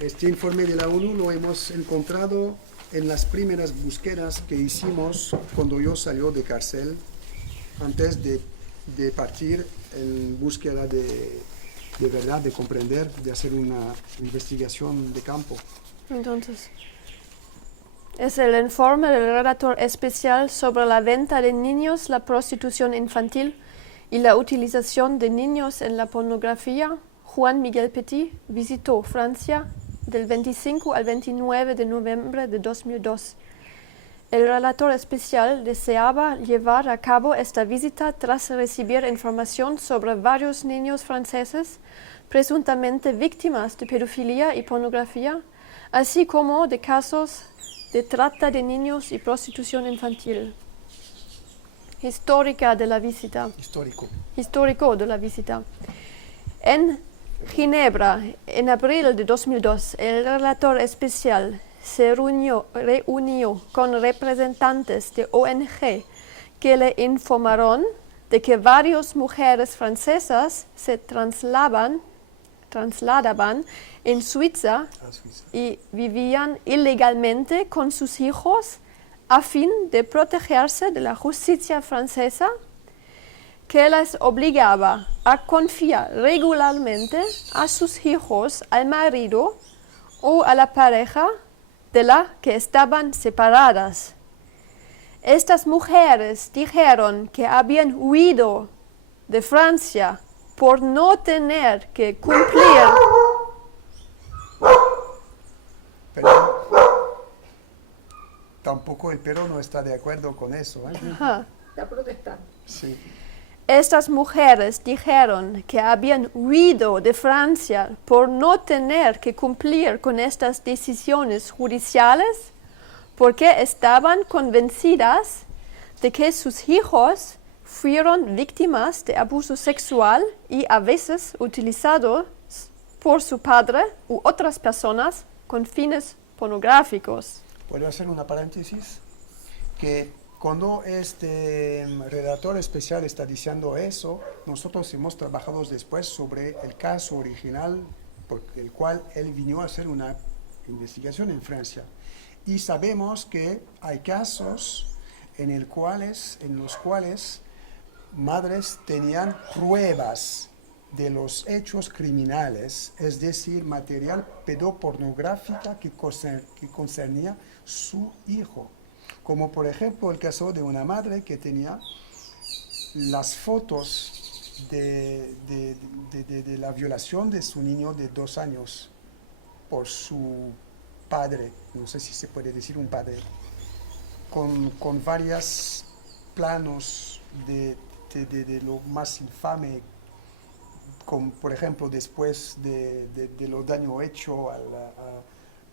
Este informe de la ONU lo hemos encontrado en las primeras búsquedas que hicimos cuando yo salió de cárcel, antes de partir en búsqueda de verdad, de comprender, de hacer una investigación de campo. Entonces, es el informe del relator especial sobre la venta de niños, la prostitución infantil y la utilización de niños en la pornografía. Juan Miguel Petit visitó Francia del 25 al 29 de noviembre de 2002. El relator especial deseaba llevar a cabo esta visita tras recibir información sobre varios niños franceses presuntamente víctimas de pedofilia y pornografía, así como de casos de trata de niños y prostitución infantil. Histórico de la visita. En Ginebra, en abril de 2002, el relator especial se reunió con representantes de ONG que le informaron de que varias mujeres francesas se trasladaban en Suiza y vivían ilegalmente con sus hijos a fin de protegerse de la justicia francesa, que les obligaba a confiar regularmente a sus hijos al marido o a la pareja de la que estaban separadas. Estas mujeres dijeron que habían huido de Francia por no tener que cumplir. Pero tampoco el perro no está de acuerdo con eso. Ajá. Está protestando. Sí. Estas mujeres dijeron que habían huido de Francia por no tener que cumplir con estas decisiones judiciales, porque estaban convencidas de que sus hijos fueron víctimas de abuso sexual y a veces utilizados por su padre u otras personas con fines pornográficos. ¿Puedo hacer una paréntesis? Que cuando este redactor especial está diciendo eso, nosotros hemos trabajado después sobre el caso original por el cual él vino a hacer una investigación en Francia. Y sabemos que hay casos en los cuales madres tenían pruebas de los hechos criminales, es decir, material pedopornográfico que concernía su hijo. Como por ejemplo el caso de una madre que tenía las fotos de la violación de su niño de 2 años por su padre, no sé si se puede decir un padre, con varios planos de lo más infame, como por ejemplo después de lo daño hecho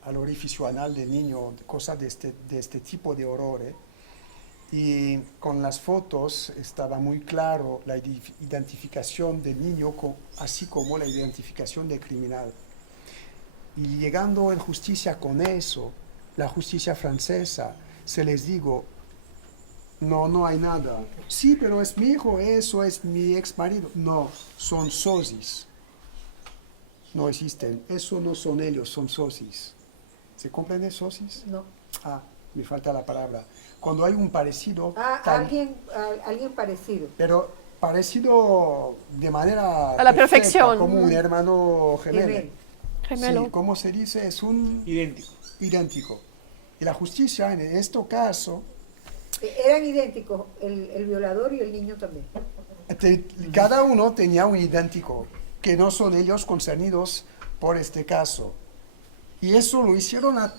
al orificio anal del niño, cosas de este tipo de horror. Y con las fotos estaba muy claro la identificación del niño, así como la identificación del criminal. Y llegando en justicia con eso, la justicia francesa se les dijo, no hay nada. Sí, pero es mi hijo, eso es mi ex marido. No, son sosis. No existen. Eso no son ellos, son sosis. ¿Se comprende sosis? No. Me falta la palabra. Cuando hay un parecido... Alguien parecido. Pero parecido de manera a la perfecta, perfección. como un hermano gemelo. Gemelo. Sí, ¿cómo se dice? Es un... Idéntico. Y la justicia, en este caso... Eran idénticos, el violador y el niño también. Cada uno tenía un idéntico, que no son ellos concernidos por este caso. Y eso lo hicieron a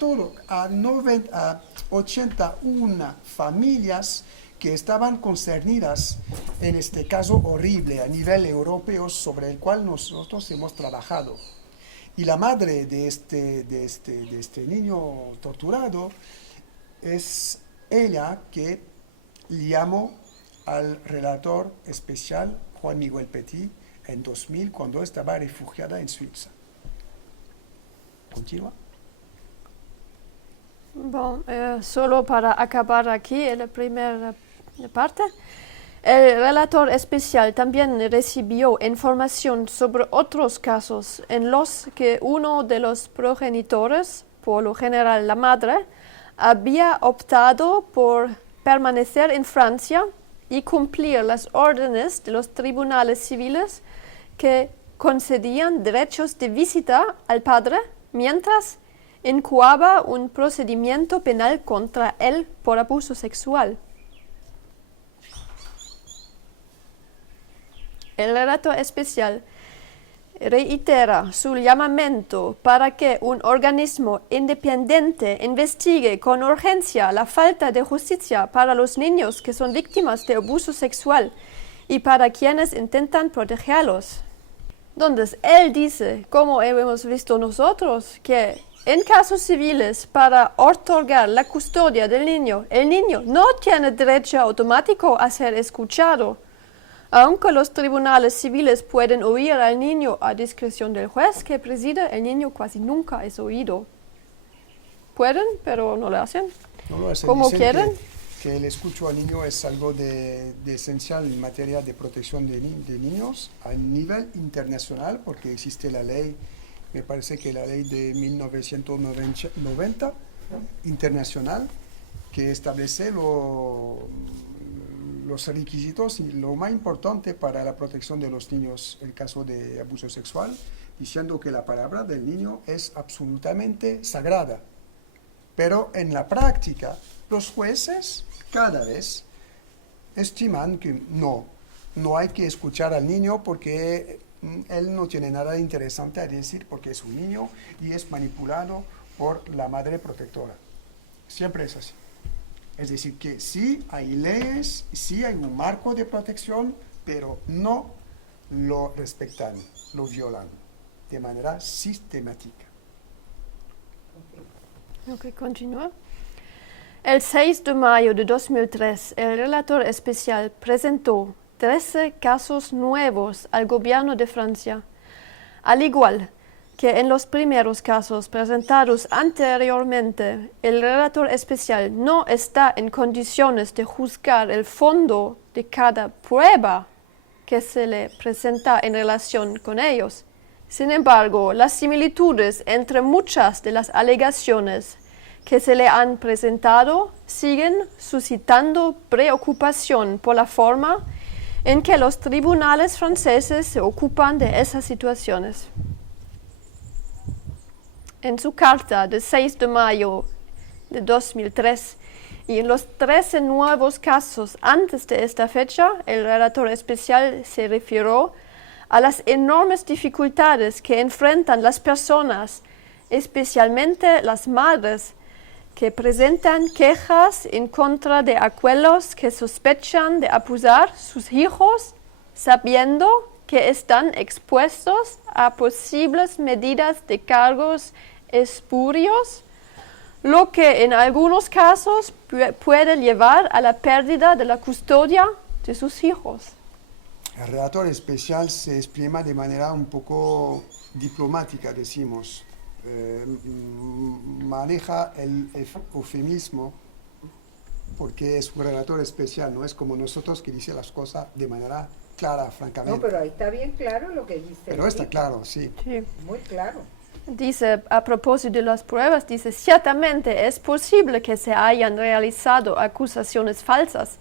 81 familias que estaban concernidas en este caso horrible a nivel europeo sobre el cual nosotros hemos trabajado. Y la madre de este niño torturado es ella que llamó al relator especial Juan Miguel Petit en 2000 cuando estaba refugiada en Suiza. ¿Continúa? Bueno, solo para acabar aquí en la primera parte. El relator especial también recibió información sobre otros casos en los que uno de los progenitores, por lo general la madre, había optado por permanecer en Francia y cumplir las órdenes de los tribunales civiles que concedían derechos de visita al padre mientras incoaba un procedimiento penal contra él por abuso sexual. El relator especial reitera su llamamiento para que un organismo independiente investigue con urgencia la falta de justicia para los niños que son víctimas de abuso sexual y para quienes intentan protegerlos. Entonces, él dice, como hemos visto nosotros, que en casos civiles, para otorgar la custodia del niño, el niño no tiene derecho automático a ser escuchado. Aunque los tribunales civiles pueden oír al niño a discreción del juez que preside, el niño casi nunca es oído. Pueden, pero no lo hacen. No lo hacen. Como Dicen quieren. que el escucho al niño es algo de esencial en materia de protección de niños a nivel internacional, porque existe la ley, me parece que la ley de 1990 internacional, que establece los requisitos y lo más importante para la protección de los niños en caso de abuso sexual, diciendo que la palabra del niño es absolutamente sagrada. Pero en la práctica, los jueces cada vez estiman que no hay que escuchar al niño porque él no tiene nada interesante a decir porque es un niño y es manipulado por la madre protectora. Siempre es así. Es decir, que sí hay leyes, sí hay un marco de protección, pero no lo respetan, lo violan de manera sistemática. Ok, continúa. El 6 de mayo de 2003, el relator especial presentó 13 casos nuevos al gobierno de Francia. Al igual que en los primeros casos presentados anteriormente, el relator especial no está en condiciones de juzgar el fondo de cada prueba que se le presenta en relación con ellos. Sin embargo, las similitudes entre muchas de las alegaciones que se le han presentado siguen suscitando preocupación por la forma en que los tribunales franceses se ocupan de esas situaciones. En su carta del 6 de mayo de 2003 y en los 13 nuevos casos antes de esta fecha, el relator especial se refirió a las enormes dificultades que enfrentan las personas, especialmente las madres, que presentan quejas en contra de abuelos que sospechan de abusar sus hijos, sabiendo que están expuestos a posibles medidas de cargos espurios, lo que en algunos casos puede llevar a la pérdida de la custodia de sus hijos. El relator especial se exprima de manera un poco diplomática, decimos. Maneja el eufemismo porque es un relator especial, no es como nosotros que dice las cosas de manera clara, francamente. No, pero ahí está bien claro lo que dice. Pero está claro, sí. Sí. Muy claro. Dice, a propósito de las pruebas, dice, ciertamente es posible que se hayan realizado acusaciones falsas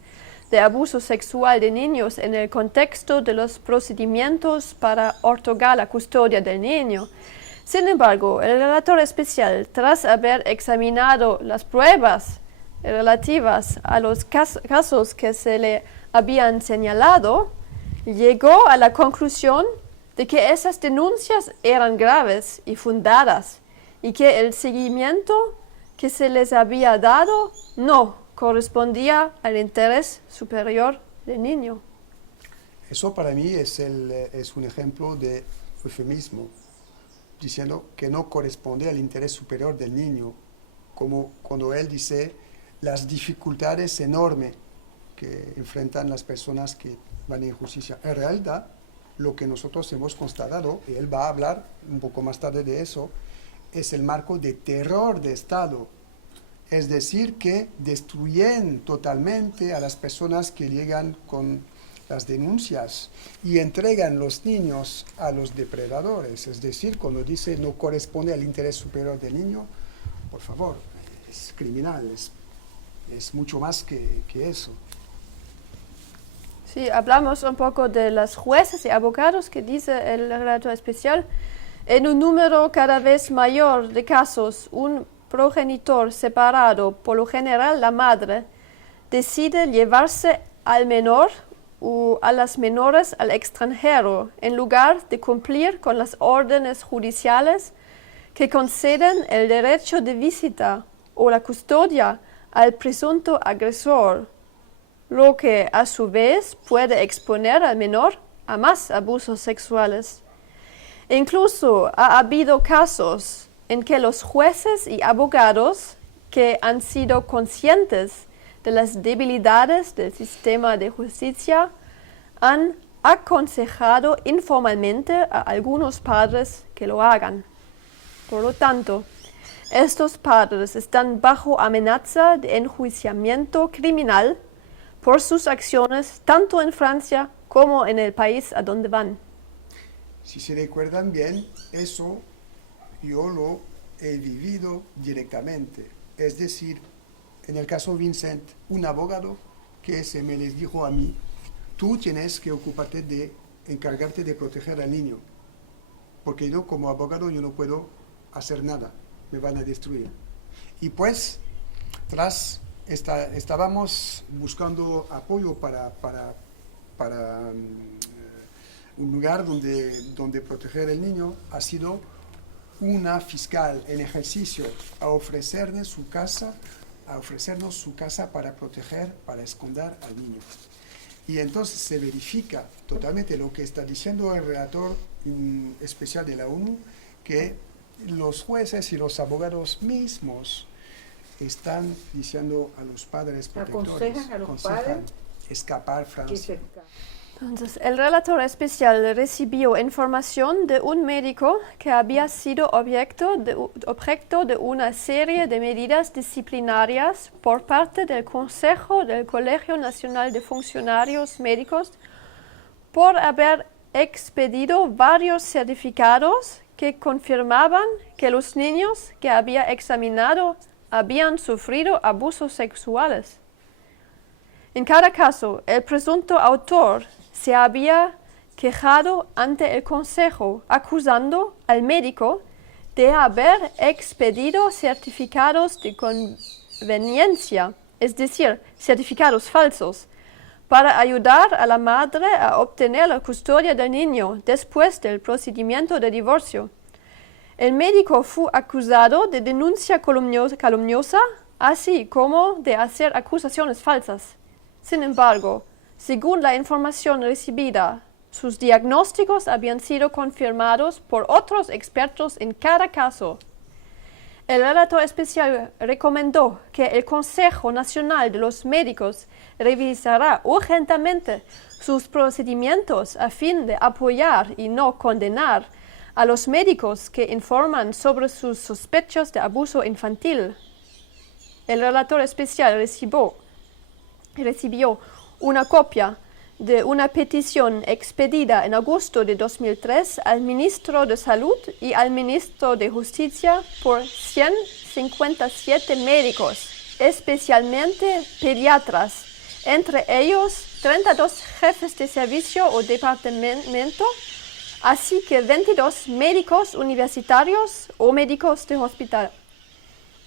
de abuso sexual de niños en el contexto de los procedimientos para otorgar la custodia del niño. Sin embargo, el relator especial, tras haber examinado las pruebas relativas a los casos que se le habían señalado, llegó a la conclusión de que esas denuncias eran graves y fundadas y que el seguimiento que se les había dado no correspondía al interés superior del niño. Eso para mí es un ejemplo de eufemismo, diciendo que no corresponde al interés superior del niño, como cuando él dice las dificultades enormes que enfrentan las personas que van en justicia. En realidad, lo que nosotros hemos constatado, y él va a hablar un poco más tarde de eso, es el marco de terror de Estado. Es decir, que destruyen totalmente a las personas que llegan con las denuncias y entregan los niños a los depredadores. Es decir, cuando dice no corresponde al interés superior del niño, por favor, es criminal, es mucho más que eso. Sí, hablamos un poco de las jueces y abogados que dice el relator especial. En un número cada vez mayor de casos, un progenitor separado, por lo general la madre, decide llevarse al menor o a las menores al extranjero en lugar de cumplir con las órdenes judiciales que conceden el derecho de visita o la custodia al presunto agresor, lo que a su vez puede exponer al menor a más abusos sexuales. Incluso ha habido casos en que los jueces y abogados que han sido conscientes de las debilidades del sistema de justicia han aconsejado informalmente a algunos padres que lo hagan. Por lo tanto, estos padres están bajo amenaza de enjuiciamiento criminal por sus acciones tanto en Francia como en el país a donde van. Si se recuerdan bien, eso yo lo he vivido directamente. Es decir, en el caso Vincent, un abogado que se me les dijo a mí, tú tienes que ocuparte de encargarte de proteger al niño, porque yo como abogado yo no puedo hacer nada, me van a destruir. Y pues, estábamos buscando apoyo para un lugar donde proteger al niño. Ha sido una fiscal en ejercicio a ofrecernos su casa para proteger, para esconder al niño. Y entonces se verifica totalmente lo que está diciendo el relator especial de la ONU, que los jueces y los abogados mismos están diciendo a los padres protectores, aconsejan escapar Francia. Entonces, el relator especial recibió información de un médico que había sido objeto de una serie de medidas disciplinarias por parte del Consejo del Colegio Nacional de Funcionarios Médicos por haber expedido varios certificados que confirmaban que los niños que había examinado habían sufrido abusos sexuales. En cada caso, el presunto autor se había quejado ante el Consejo, acusando al médico de haber expedido certificados de conveniencia, es decir, certificados falsos, para ayudar a la madre a obtener la custodia del niño después del procedimiento de divorcio. El médico fue acusado de denuncia calumniosa, así como de hacer acusaciones falsas. Sin embargo, según la información recibida, sus diagnósticos habían sido confirmados por otros expertos en cada caso. El relator especial recomendó que el Consejo Nacional de los Médicos revisara urgentemente sus procedimientos a fin de apoyar y no condenar a los médicos que informan sobre sus sospechas de abuso infantil. El relator especial recibió una copia de una petición expedida en agosto de 2003 al ministro de Salud y al ministro de Justicia por 157 médicos, especialmente pediatras, entre ellos 32 jefes de servicio o departamento, así que 22 médicos universitarios o médicos de hospital.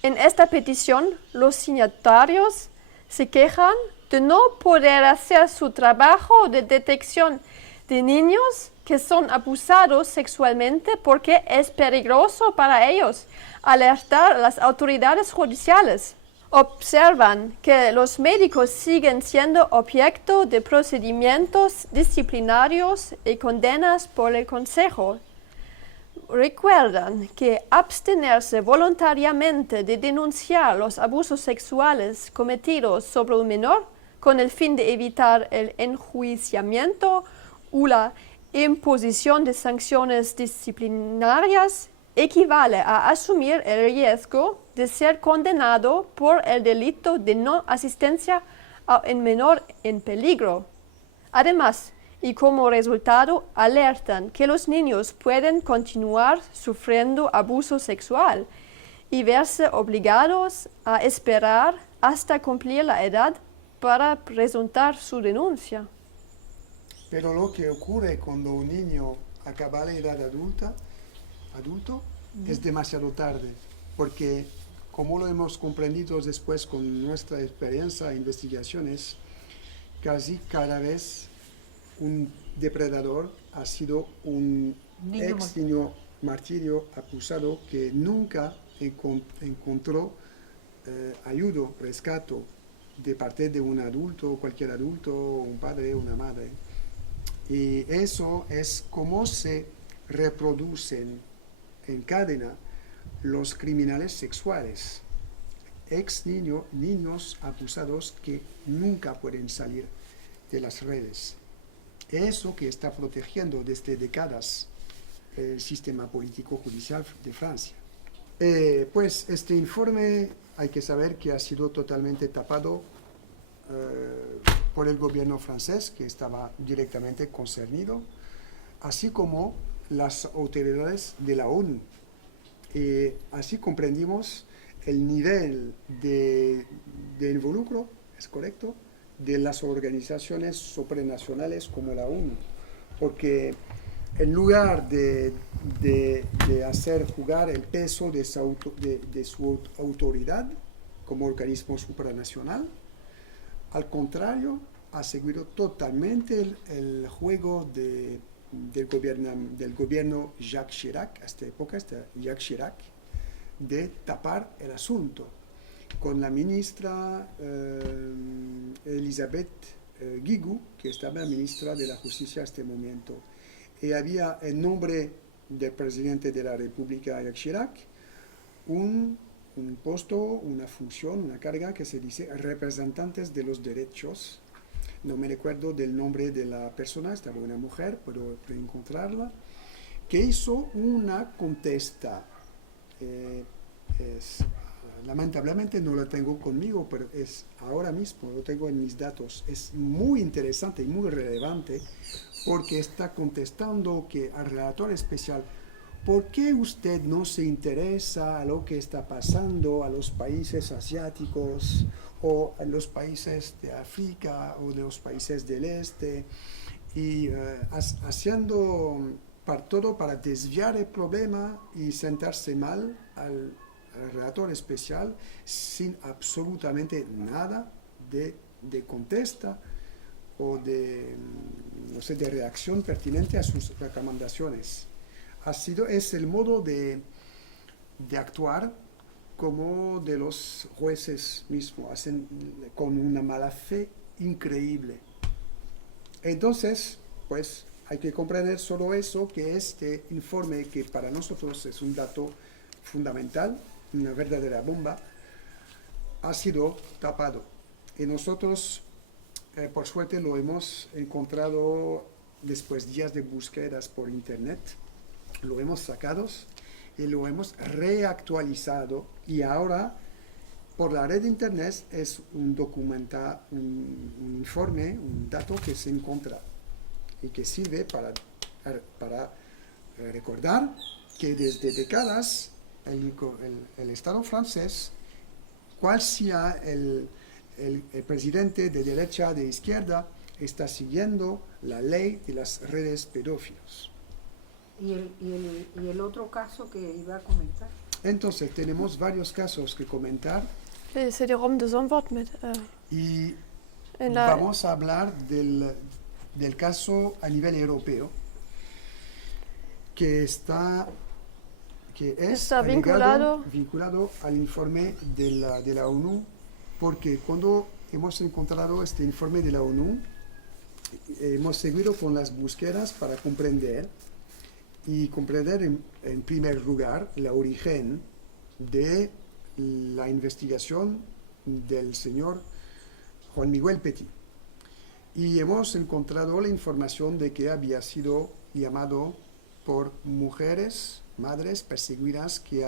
En esta petición, los signatarios se quejan de no poder hacer su trabajo de detección de niños que son abusados sexualmente porque es peligroso para ellos alertar a las autoridades judiciales. Observan que los médicos siguen siendo objeto de procedimientos disciplinarios y condenas por el Consejo. Recuerdan que abstenerse voluntariamente de denunciar los abusos sexuales cometidos sobre un menor con el fin de evitar el enjuiciamiento o la imposición de sanciones disciplinarias equivale a asumir el riesgo de ser condenado por el delito de no asistencia a un menor en peligro. Además, y como resultado, alertan que los niños pueden continuar sufriendo abuso sexual y verse obligados a esperar hasta cumplir la edad para presentar su denuncia. Pero lo que ocurre cuando un niño acaba la edad adulto, es demasiado tarde, porque como lo hemos comprendido después con nuestra experiencia e investigaciones, casi cada vez un depredador ha sido un niño martirio acusado que nunca encontró ayuda, rescate de parte de un adulto, cualquier adulto, un padre, una madre. Y eso es cómo se reproducen en cadena los criminales sexuales, niños acusados que nunca pueden salir de las redes. Eso que está protegiendo desde décadas el sistema político judicial de Francia. Pues este informe hay que saber que ha sido totalmente tapado por el gobierno francés, que estaba directamente concernido, así como las autoridades de la ONU. Así comprendimos el nivel de involucro, ¿es correcto?, de las organizaciones supranacionales como la ONU, porque en lugar de hacer jugar el peso de su autoridad como organismo supranacional, al contrario, ha seguido totalmente el juego del gobierno Jacques Chirac, a esta época, Jacques Chirac, de tapar el asunto, con la ministra Elisabeth Guigou, que estaba ministra de la Justicia a este momento. Y había en nombre del presidente de la República, Jacques Chirac, un puesto, una función, una carga que se dice representantes de los derechos. No me recuerdo del nombre de la persona, estaba una mujer, puedo encontrarla, que hizo una contesta. Lamentablemente no lo tengo conmigo, pero es ahora mismo, lo tengo en mis datos. Es muy interesante y muy relevante porque está contestando que al relator especial, ¿por qué usted no se interesa a lo que está pasando a los países asiáticos o a los países de África o de los países del este? Y haciendo todo para desviar el problema y sentarse mal al relator especial sin absolutamente nada de contesta o de reacción pertinente a sus recomendaciones. Es el modo de actuar como de los jueces mismos, hacen con una mala fe increíble. Entonces, pues hay que comprender solo eso, que este informe, que para nosotros es un dato fundamental, una verdadera bomba, ha sido tapado. Y nosotros, por suerte, lo hemos encontrado después de días de búsquedas por internet, lo hemos sacado y lo hemos reactualizado, y ahora por la red de internet es un informe, un dato que se encuentra y que sirve para recordar que desde décadas el Estado francés, cual sea el presidente de derecha, de izquierda, está siguiendo la ley de las redes pedófilos. ¿Y el otro caso que iba a comentar? Entonces, tenemos varios casos que comentar. C'est die Rom de Zonwort mit. Y vamos a hablar del caso a nivel europeo, que es vinculado al informe de la ONU, porque cuando hemos encontrado este informe de la ONU, hemos seguido con las búsquedas para comprender en primer lugar el origen de la investigación del señor Juan Miguel Petit. Y hemos encontrado la información de que había sido llamado por mujeres, madres perseguidas que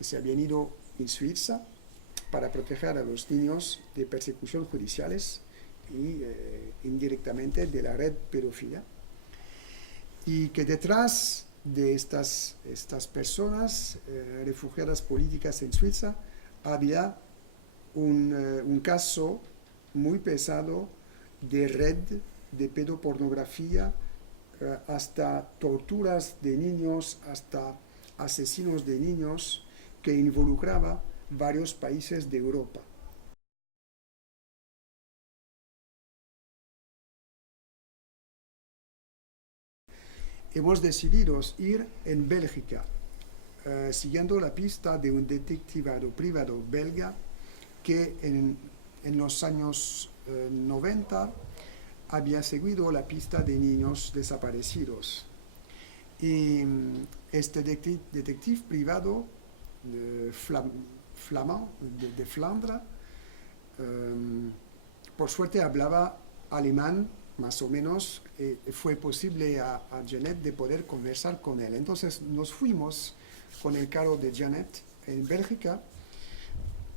se habían ido en Suiza para proteger a los niños de persecuciones judiciales y indirectamente de la red pedófila, y que detrás de estas personas refugiadas políticas en Suiza había un caso muy pesado de red de pedopornografía, hasta torturas de niños, hasta asesinos de niños, que involucraba varios países de Europa. Hemos decidido ir en Bélgica, siguiendo la pista de un detectivado privado belga que en los años 90 había seguido la pista de niños desaparecidos. Y este detective privado flamand de Flandra, por suerte hablaba alemán más o menos, fue posible a Janet de poder conversar con él. Entonces nos fuimos con el carro de Janet en Bélgica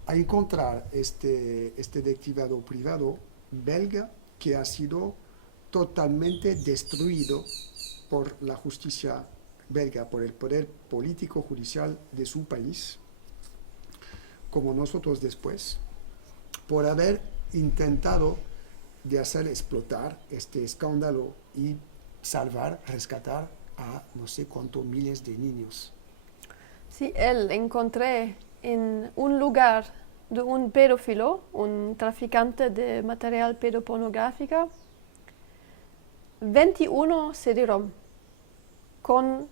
a encontrar este detectivado privado belga que ha sido totalmente destruido por la justicia belga, por el poder político judicial de su país, como nosotros después, por haber intentado de hacer explotar este escándalo y salvar, rescatar a no sé cuántos miles de niños. Sí, él encontré en un lugar de un pedófilo, un traficante de material pedopornográfico, 21 CD-ROM con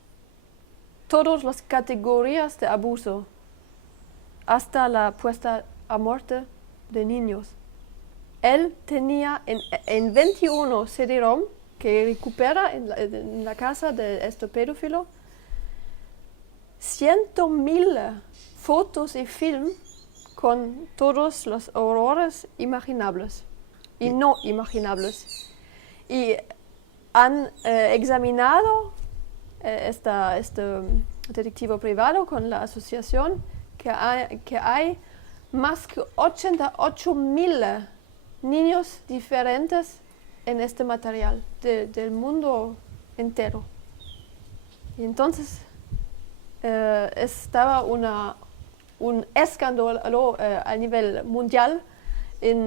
todas las categorías de abuso, hasta la puesta a muerte de niños. Él tenía en 21 CD-ROM que recupera en la casa de este pedófilo 100.000 fotos y film con todos los horrores imaginables y no imaginables. Y han examinado este detective privado con la asociación que hay más que 88.000 niños diferentes en este material del mundo entero. Y entonces estaba un escándalo a nivel mundial en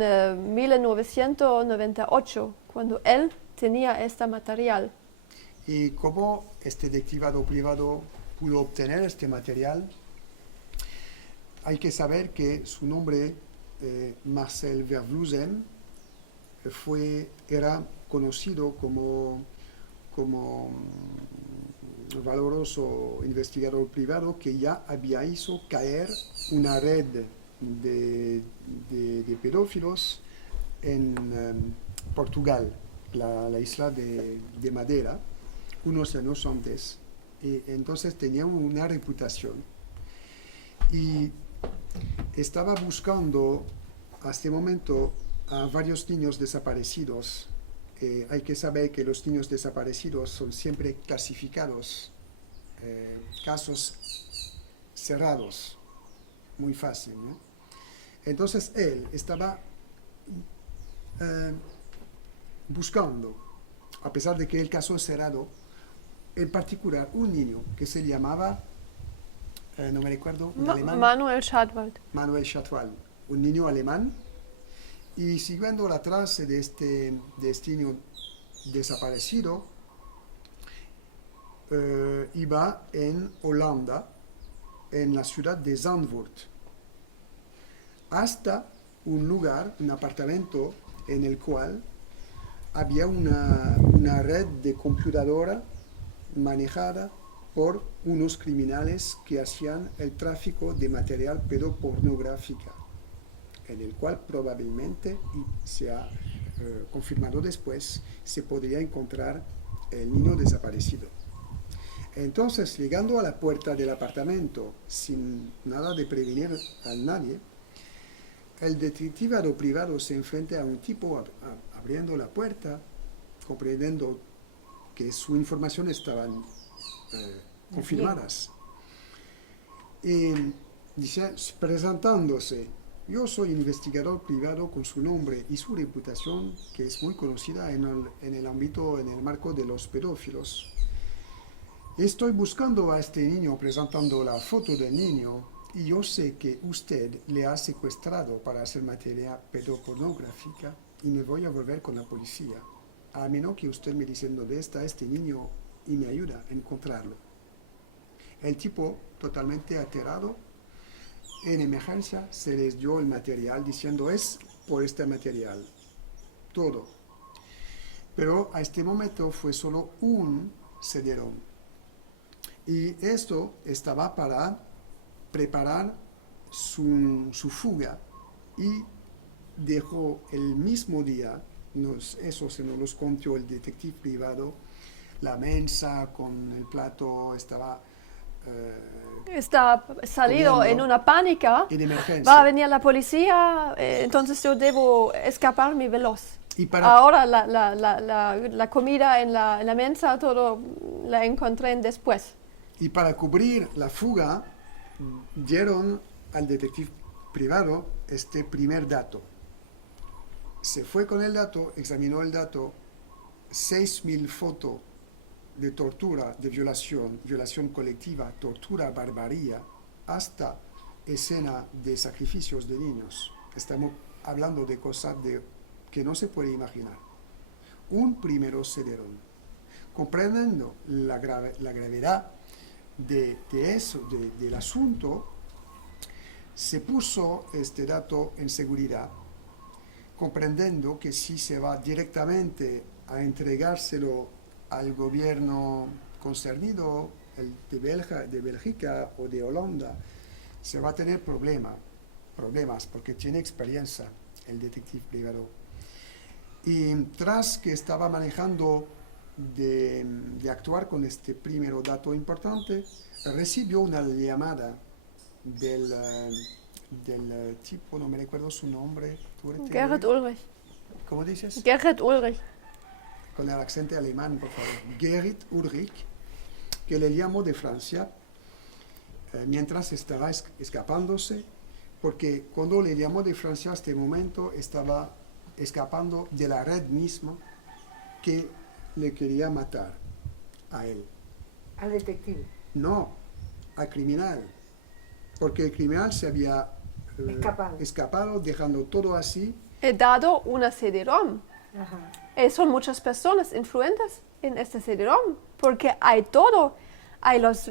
1998, cuando él tenía este material. ¿Y cómo este detectivado privado pudo obtener este material? Hay que saber que su nombre, Marcel Vervlusen, era conocido como valoroso investigador privado que ya había hecho caer una red de pedófilos en Portugal, la isla de Madeira, unos años antes. Y entonces tenía una reputación y estaba buscando hasta este momento a varios niños desaparecidos. Hay que saber que los niños desaparecidos son siempre clasificados, casos cerrados, muy fácil, ¿no? Entonces él estaba buscando, a pesar de que el caso es cerrado, en particular un niño que se llamaba, no me recuerdo, un alemán. Manuel Schadwald. Manuel Schadwald, un niño alemán. Y siguiendo la traza de este niño desaparecido, iba en Holanda, en la ciudad de Zandvoort, hasta un lugar, un apartamento en el cual había una red de computadora manejada por unos criminales que hacían el tráfico de material pedopornográfico, en el cual probablemente, y se ha confirmado después, se podría encontrar el niño desaparecido. Entonces, llegando a la puerta del apartamento, sin nada de prevenir a nadie, el detectivado privado se enfrenta a un tipo abriendo la puerta, comprendiendo que su información estaban confirmadas. Y dice, presentándose Yo soy investigador privado con su nombre y su reputación, que es muy conocida en el ámbito, en el marco de los pedófilos. Estoy buscando a este niño presentando la foto del niño y yo sé que usted le ha secuestrado para hacer materia pedopornográfica y me voy a volver con la policía. A menos que usted me dice dónde está este niño y me ayuda a encontrarlo. El tipo, totalmente aterrado, en emergencia se les dio el material diciendo es por este material, todo. Pero a este momento fue solo un CD-ROM. Y esto estaba para preparar su fuga y dejó el mismo día, eso se nos los contó el detective privado, la mesa con el plato estaba Está salido comiendo, en una pánica. en emergencia. Va a venir la policía, entonces yo debo escaparme veloz. Y para, Ahora la comida en la mesa, todo la encontré después. y para cubrir la fuga, dieron al detective privado este primer dato. Se fue con el dato, examinó el dato, 6.000 fotos de tortura, de violación colectiva, tortura, barbarie, hasta escena de sacrificios de niños. Estamos hablando de cosas que no se puede imaginar. Un primero CD-ROM. Comprendiendo la gravedad de eso, del asunto, se puso este dato en seguridad, comprendiendo que si se va directamente a entregárselo al gobierno concernido, el de Bélgica o de Holanda, se va a tener problemas, porque tiene experiencia el detective privado. Y tras que estaba manejando de actuar con este primer dato importante, recibió una llamada del tipo, no me recuerdo su nombre. Gerrit Ulrich. ¿Cómo dices? Gerrit Ulrich. Con el acento alemán, por favor. Gerrit Ulrich, que le llamó de Francia mientras estaba escapándose, porque cuando le llamó de Francia a este momento estaba escapando de la red misma que le quería matar a él. Al detective. No, al criminal, porque el criminal se había escapado dejando todo así. He dado una CD-ROM. Ajá. Son muchas personas influentes en este CD-ROM, porque hay todo. Hay las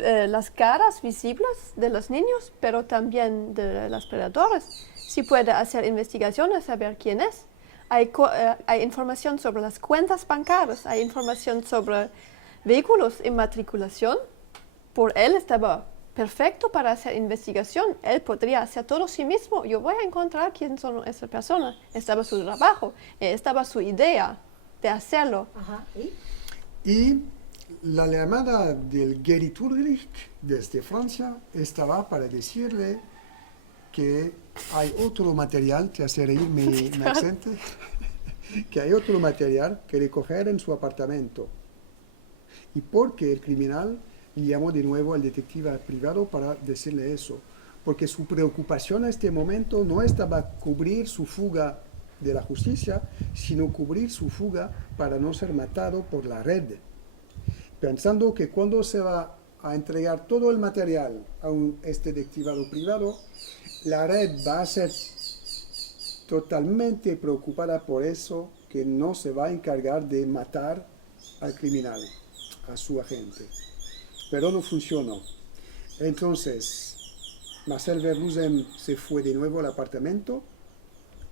caras visibles de los niños, pero también de los predadores. Si puede hacer investigaciones, saber quién es. Hay información sobre las cuentas bancarias, hay información sobre vehículos, inmatriculación. Por él estaba perfecto para hacer investigación. Él podría hacer todo sí mismo. Yo voy a encontrar quién son esas personas. Estaba su trabajo, estaba su idea de hacerlo. Ajá. Y la llamada del Gerrit Ulrich desde Francia estaba para decirle que hay otro material, te hace reír mi acento, que hay otro material que recoger en su apartamento. Y porque el criminal llamó de nuevo al detective privado para decirle eso, porque su preocupación en este momento no estaba cubrir su fuga de la justicia, sino cubrir su fuga para no ser matado por la red, pensando que cuando se va a entregar todo el material a este detective privado, la red va a ser totalmente preocupada por eso, que no se va a encargar de matar al criminal, a su agente. Pero no funcionó. Entonces, Marcel Verluzen se fue de nuevo al apartamento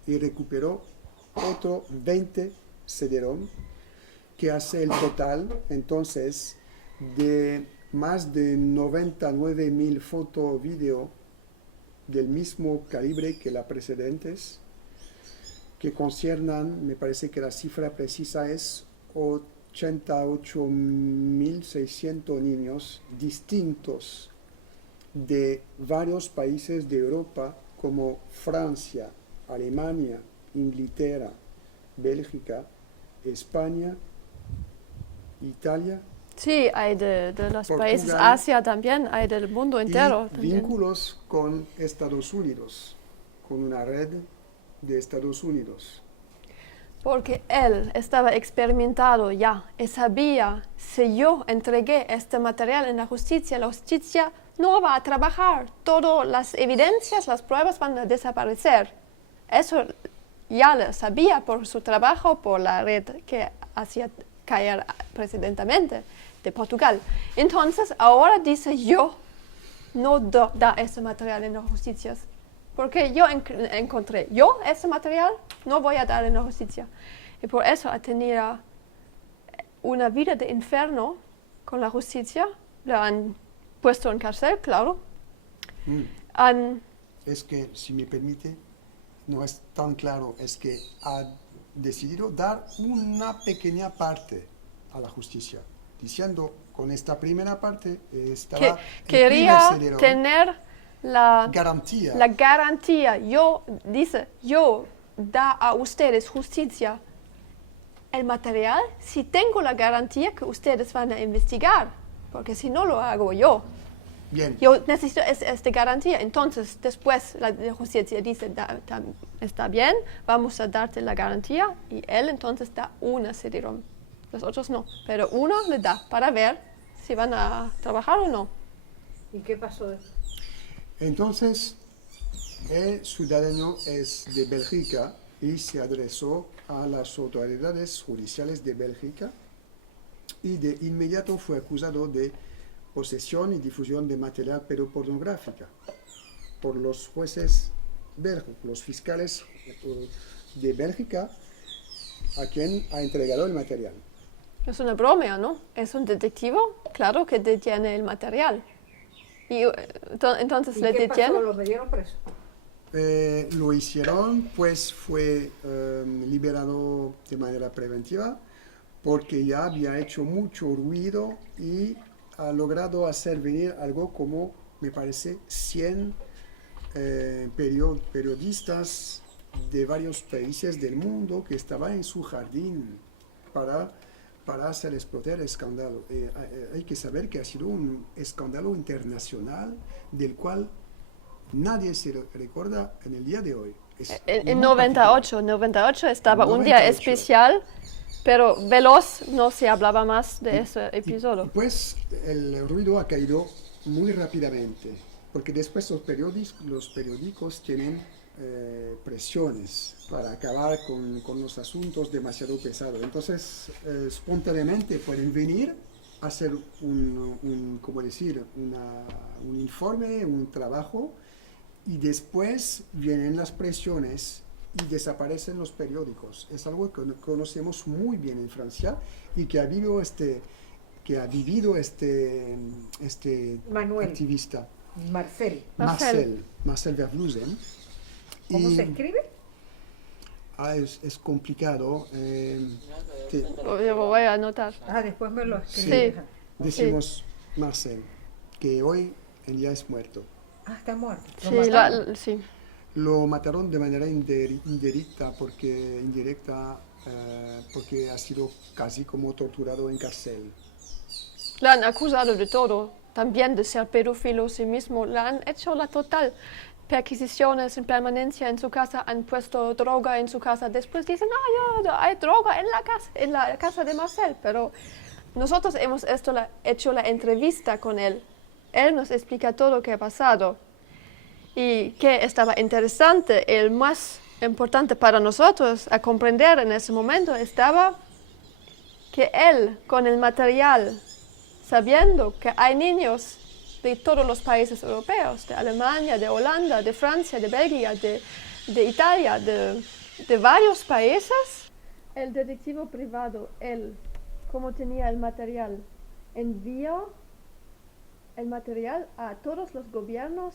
y recuperó otro 20 CD-ROM, que hace el total, entonces, de más de 99.000 fotos video del mismo calibre que las precedentes, que conciernan, me parece que la cifra precisa es 88.600 niños distintos de varios países de Europa como Francia, Alemania, Inglaterra, Bélgica, España, Italia. Sí, hay de los Portugal, países Asia también, hay del mundo entero. Y vínculos con Estados Unidos. con una red de Estados Unidos. Porque él estaba experimentado ya y sabía, si yo entregué este material en la justicia no va a trabajar. Todas las evidencias, las pruebas van a desaparecer. Eso ya lo sabía por su trabajo, por la red que hacía caer precedentemente de Portugal. Entonces, ahora dice yo no da ese material en las justicias. Porque yo encontré ese material, no voy a dar en la justicia. Y por eso ha tenido una vida de infierno con la justicia. Lo han puesto en cárcel, claro. Es que, si me permite, no es tan claro, es que ha decidido dar una pequeña parte a la justicia, diciendo, con esta primera parte estaba el quería primer CD-ROM, tener la garantía. Yo da a ustedes justicia el material si tengo la garantía que ustedes van a investigar, porque si no lo hago yo. Bien. Yo necesito esta garantía. Entonces, después la justicia dice, está bien, vamos a darte la garantía, y él entonces da una CD-ROM. Los otros no, pero uno le da para ver si van a trabajar o no. ¿Y qué pasó después? Entonces, el ciudadano es de Bélgica y se adresó a las autoridades judiciales de Bélgica y de inmediato fue acusado de posesión y difusión de material pedopornográfica por los jueces belgas, los fiscales de Bélgica, a quien ha entregado el material. Es una broma, ¿no? Es un detective, claro que detiene el material. Y entonces le ¿Qué detiene. pasó? ¿Lo metieron preso? Lo hicieron, pues fue liberado de manera preventiva porque ya había hecho mucho ruido y ha logrado hacer venir algo como, me parece, 100 periodistas de varios países del mundo que estaban en su jardín para hacer explotar el escándalo. Hay que saber que ha sido un escándalo internacional del cual nadie se recuerda en el día de hoy. En 98 estaba un día 98. especial, pero veloz no se hablaba más de ese episodio. Pues el ruido ha caído muy rápidamente, porque después los periódicos tienen presiones para acabar con los asuntos demasiado pesados. Entonces, espontáneamente pueden venir a hacer un informe, un trabajo, y después vienen las presiones y desaparecen los periódicos. Es algo que conocemos muy bien en Francia y que ha vivido este Manuel. activista. Marcel. Vervlusen. ¿Cómo se escribe? Es complicado. Yo voy a anotar. Después me lo Sí. escribe. Decimos Marcel, que hoy en día es muerto. Está muerto. ¿Lo Sí, mataron? sí. Lo mataron de manera indirecta porque ha sido casi como torturado en cárcel. Le han acusado de todo, también de ser pedófilo sí mismo. Le han hecho la total perquisiciones en permanencia en su casa, han puesto droga en su casa. Después dicen, hay droga en la casa de Marcel, pero nosotros hemos hecho la entrevista con él. Él nos explica todo lo que ha pasado. Y que estaba interesante, el más importante para nosotros a comprender en ese momento estaba que él, con el material, sabiendo que hay niños de todos los países europeos, de Alemania, de Holanda, de Francia, de Bélgica, de Italia, de varios países, el detective privado, él, como tenía el material, envió el material a todos los gobiernos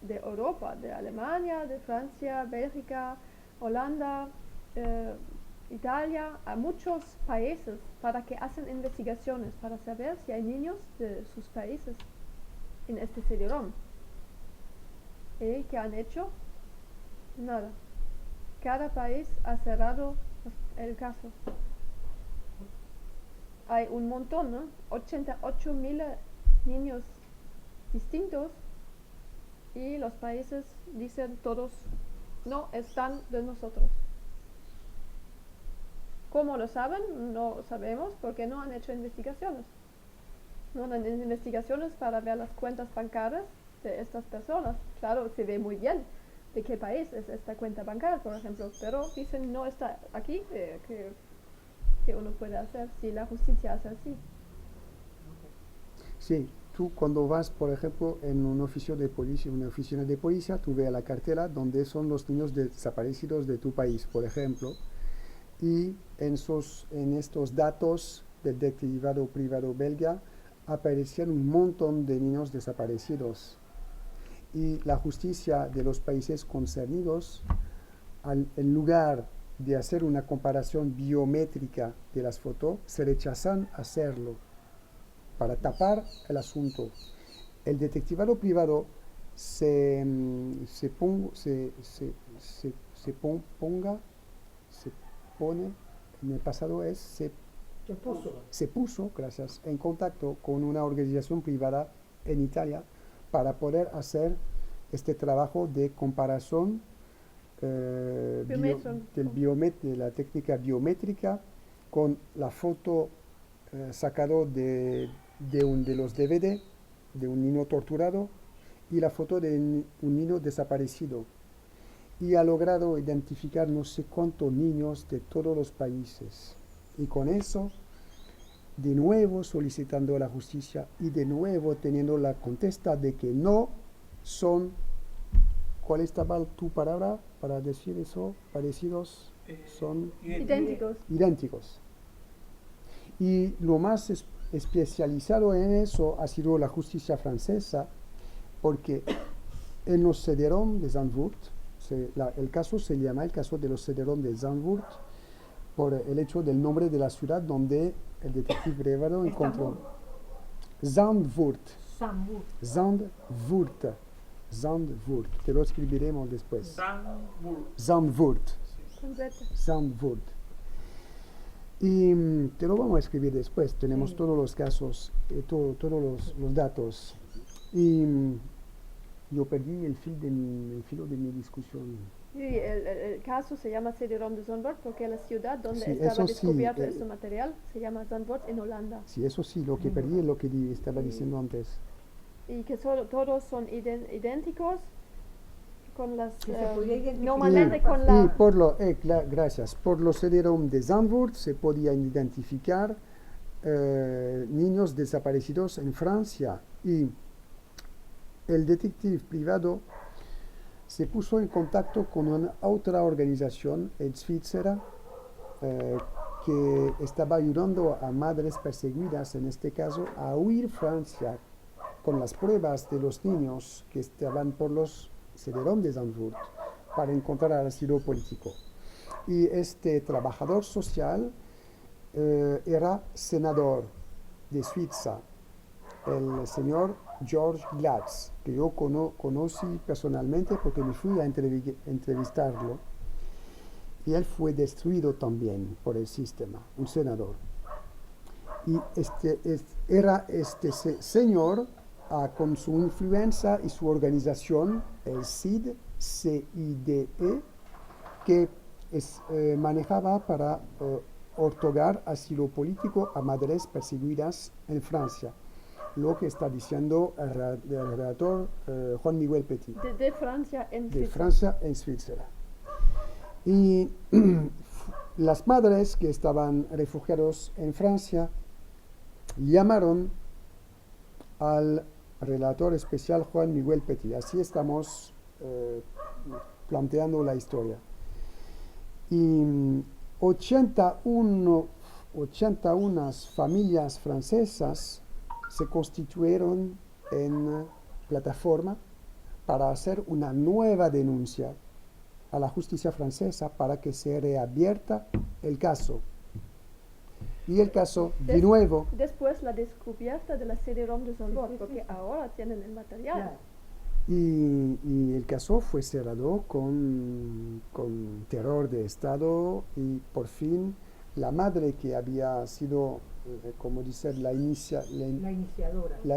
de Europa, de Alemania, de Francia, Bélgica, Holanda, Italia, a muchos países para que hacen investigaciones para saber si hay niños de sus países en este CD-ROM. ¿Y qué han hecho? Nada. Cada país ha cerrado el caso. Hay un montón, ¿no? 88.000 niños distintos y los países dicen todos no están de nosotros. ¿Cómo lo saben? No sabemos porque no han hecho investigaciones. No han hecho investigaciones para ver las cuentas bancarias de estas personas. Claro, se ve muy bien de qué país es esta cuenta bancaria, por ejemplo, pero dicen no está aquí, que uno puede hacer si la justicia hace así. Sí, tú cuando vas, por ejemplo, en un oficio de policía, una oficina de policía, tú ves la cartera donde son los niños desaparecidos de tu país, por ejemplo, y en estos datos del detectivado privado belga aparecían un montón de niños desaparecidos. Y la justicia de los países concernidos, en lugar de hacer una comparación biométrica de las fotos, se rechazan a hacerlo para tapar el asunto. El detectivado privado se pone, en el pasado se puso, gracias, en contacto con una organización privada en Italia para poder hacer este trabajo de comparación de la técnica biométrica con la foto sacado de los DVD de un niño torturado y la foto de un niño desaparecido. Y ha logrado identificar no sé cuántos niños de todos los países. Y con eso, de nuevo solicitando a la justicia y de nuevo teniendo la contesta de que no son, ¿cuál estaba tu palabra para decir eso? Parecidos, son idénticos. Y lo más especializado en eso ha sido la justicia francesa, porque en los Cederons de Zandvoort, el caso se llama el caso de los Cederons de Zandvoort por el hecho del nombre de la ciudad donde el detective privado encontró. Zandvoort. Te lo escribiremos después. Zandvoort. Y te lo vamos a escribir después. Tenemos todos los casos, todos los datos. Y yo perdí el filo de mi discusión. Sí, el caso se llama Cederon de Zandvoort porque la ciudad donde estaba descubierto este material se llama Zandvoort en Holanda. Sí, eso sí, lo que perdí es lo que estaba diciendo antes. Y que todos son idénticos con las normalmente con la gracias. Por los Cederons de Zandvoort se podían identificar niños desaparecidos en Francia y el detective privado se puso en contacto con una otra organización en Suiza que estaba ayudando a madres perseguidas, en este caso, a huir Francia con las pruebas de los niños que estaban por los Cederons de Zandvoort para encontrar asilo político. Y este trabajador social era senador de Suiza, el señor George Glatz, que yo conocí personalmente porque me fui a entrevistarlo, y él fue destruido también por el sistema, un senador. Y era este señor, con su influencia y su organización, el CIDE, que manejaba para otorgar asilo político a madres perseguidas en Francia. Lo que está diciendo el redactor Juan Miguel Petit. de Francia en de Suiza. Francia en Suiza. Y las madres que estaban refugiados en Francia llamaron al relator especial Juan Miguel Petit. Así estamos planteando la historia. Y 81 familias francesas se constituyeron en plataforma para hacer una nueva denuncia a la justicia francesa para que se reabierta el caso. Y el caso, de nuevo... Después la descubierta de la Cederon de Zandvoort, porque ahora tienen el material. Claro. Y el caso fue cerrado con terror de Estado y por fin la madre que había sido, como dice, la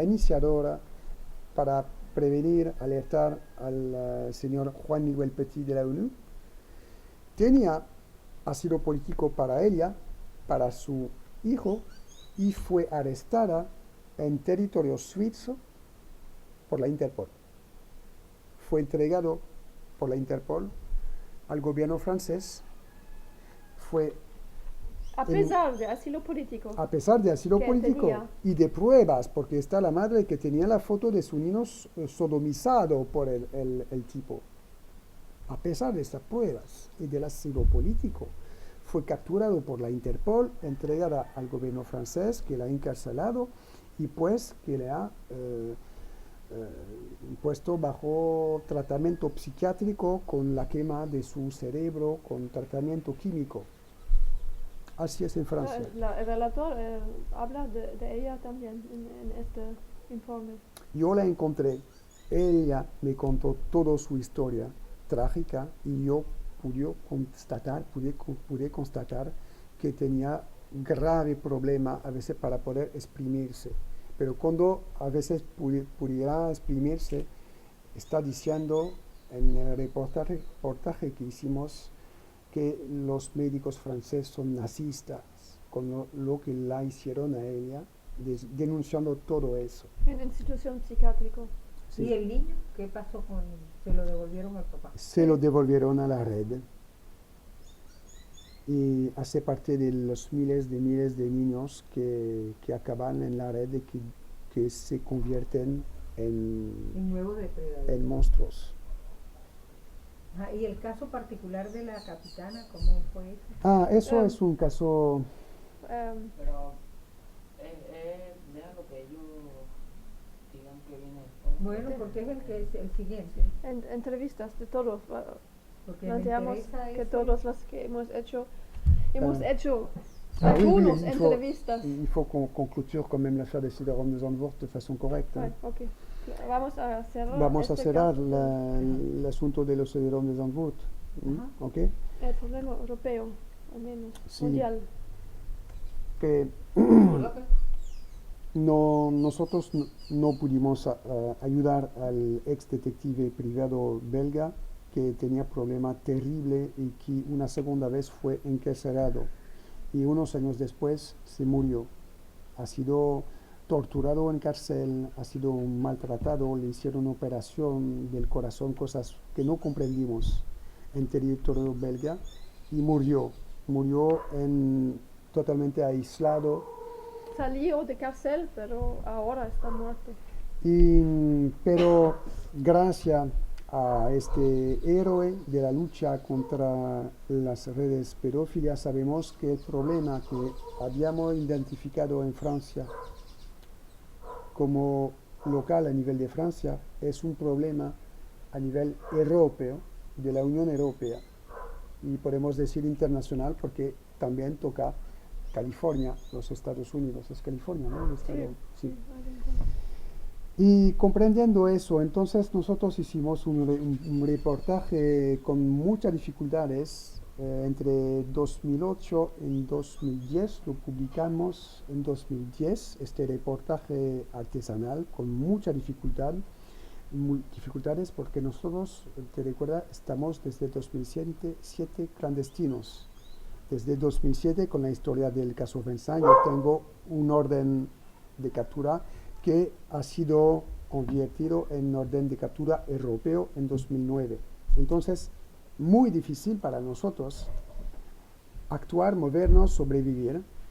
iniciadora para prevenir, alertar al señor Juan Miguel Petit de la ONU. Tenía asilo político para ella, para su hijo, y fue arrestada en territorio suizo por la Interpol. Fue entregado por la Interpol al gobierno francés. Fue A pesar de asilo político. a pesar de asilo Que político tenía. y de pruebas, porque está la madre que tenía la foto de su niño sodomizado por el tipo. A pesar de estas pruebas y del asilo político, fue capturado por la Interpol, entregada al gobierno francés, que la ha encarcelado y pues que le ha puesto bajo tratamiento psiquiátrico con la quema de su cerebro, con tratamiento químico. Así es en Francia. El relator habla de ella también en este informe. Yo la encontré, ella me contó toda su historia trágica y yo pude constatar que tenía grave problema a veces para poder exprimirse. Pero cuando a veces pudiera exprimirse, está diciendo en el reportaje que hicimos que los médicos franceses son nazistas, con lo que la hicieron a ella, denunciando todo eso. En institución psiquiátrica. Sí. ¿Y el niño? ¿Qué pasó con él? ¿Se lo devolvieron al papá? Se lo devolvieron a la red y hace parte de los miles de niños que acaban en la red y que se convierten Un nuevo depredador. en monstruos. Ajá, ¿y el caso particular de la capitana, cómo fue eso? Eso es un caso. Pero deja lo que ellos digan que viene después. Bueno, porque es el que es el siguiente. En entrevistas de todos. Porque me Planteamos interesa que ese. todos los que hemos hecho Oui, algunos oui, entrevistas. il faut qu'on conclure quand même l'affaire des Ciderons de Zandvoort de façon correcte. Bueno, ok. Vamos a cerrar. Vamos a este cerrar caso. el asunto de los Ciderons de Zandvoort. Ajá. ¿Ok? El problema europeo, al menos, Sí. mundial. Que nosotros no pudimos ayudar al ex detective privado belga que tenía problema terrible y que una segunda vez fue encarcelado y unos años después se murió. Ha sido torturado en cárcel, ha sido maltratado, le hicieron operación del corazón, cosas que no comprendimos en territorio belga y murió totalmente aislado. Salió de cárcel, pero ahora está muerto. Pero gracias a este héroe de la lucha contra las redes pedófilas sabemos que el problema que habíamos identificado en Francia como local a nivel de Francia es un problema a nivel europeo, de la Unión Europea, y podemos decir internacional porque también toca California, los Estados Unidos. Es California, ¿no? El estado, sí. Y comprendiendo eso, entonces nosotros hicimos un reportaje con muchas dificultades. Entre 2008 y 2010 lo publicamos en 2010, este reportaje artesanal con mucha dificultades porque nosotros, te recuerda, estamos desde 2007 clandestinos. Desde 2007 con la historia del caso Vincent yo tengo un orden de captura que ha sido convertido en orden de captura europeo en 2009. Entonces, muy difícil para nosotros actuar, movernos, sobrevivir.